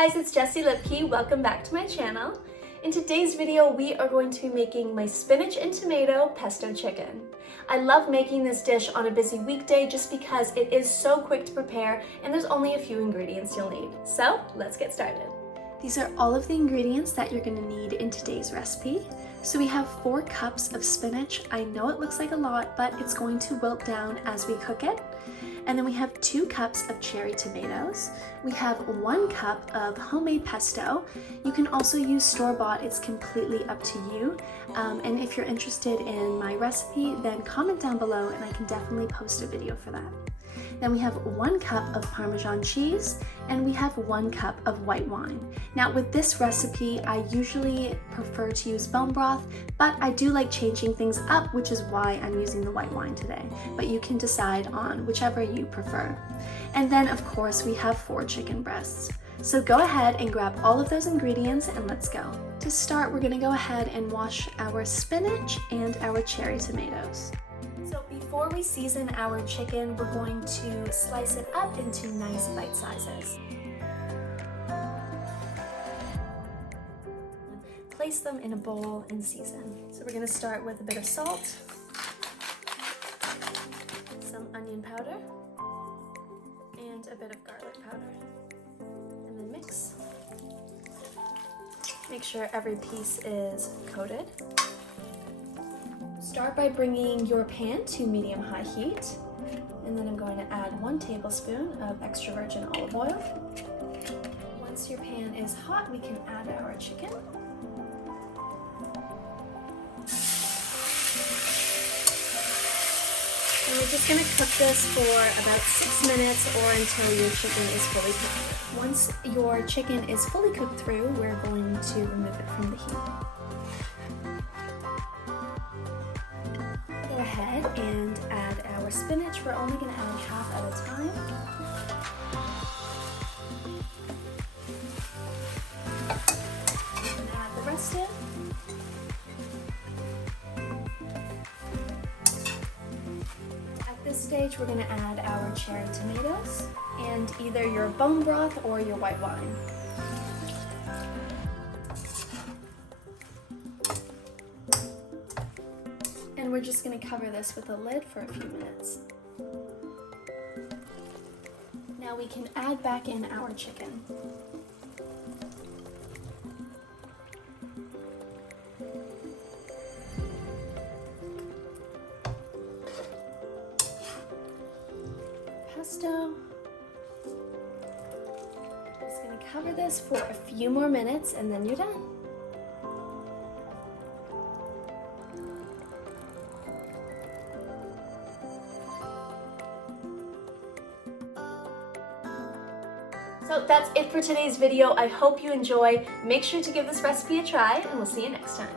guys, it's Jessie Lipke. Welcome back to my channel. In today's video, we are going to be making my spinach and tomato pesto chicken. I love making this dish on a busy weekday just because it is so quick to prepare and there's only a few ingredients you'll need. So let's get started. These are all of the ingredients that you're gonna need in today's recipe. So we have 4 cups of spinach. I know it looks like a lot, but it's going to wilt down as we cook it. And then we have 2 cups of cherry tomatoes. We have 1 cup of homemade pesto. You can also use store-bought, it's completely up to you. And if you're interested in my recipe, then comment down below and I can definitely post a video for that. Then we have 1 cup of Parmesan cheese, and we have 1 cup of white wine. Now with this recipe, I usually prefer to use bone broth, but I do like changing things up, which is why I'm using the white wine today. But you can decide on whichever you prefer. And then of course we have 4 chicken breasts. So go ahead and grab all of those ingredients and let's go. To start, we're gonna go ahead and wash our spinach and our cherry tomatoes. So before we season our chicken, we're going to slice it up into nice bite sizes. Place them in a bowl and season. So we're going to start with a bit of salt, some onion powder, and a bit of garlic powder. And then mix. Make sure every piece is coated. Start by bringing your pan to medium-high heat, and then I'm going to add 1 tablespoon of extra virgin olive oil. Once your pan is hot, we can add our chicken. And we're just going to cook this for about 6 minutes or until your chicken is fully cooked. Once your chicken is fully cooked through, we're going to remove it from the heat. Go ahead and add our spinach. We're only going to add half at a time. And add the rest in. At this stage, we're going to add our cherry tomatoes and either your bone broth or your white wine. And we're just going to cover this with a lid for a few minutes. Now we can add back in our chicken. Pesto. Just going to cover this for a few more minutes and then you're done. So that's it for today's video. I hope you enjoy. Make sure to give this recipe a try and we'll see you next time.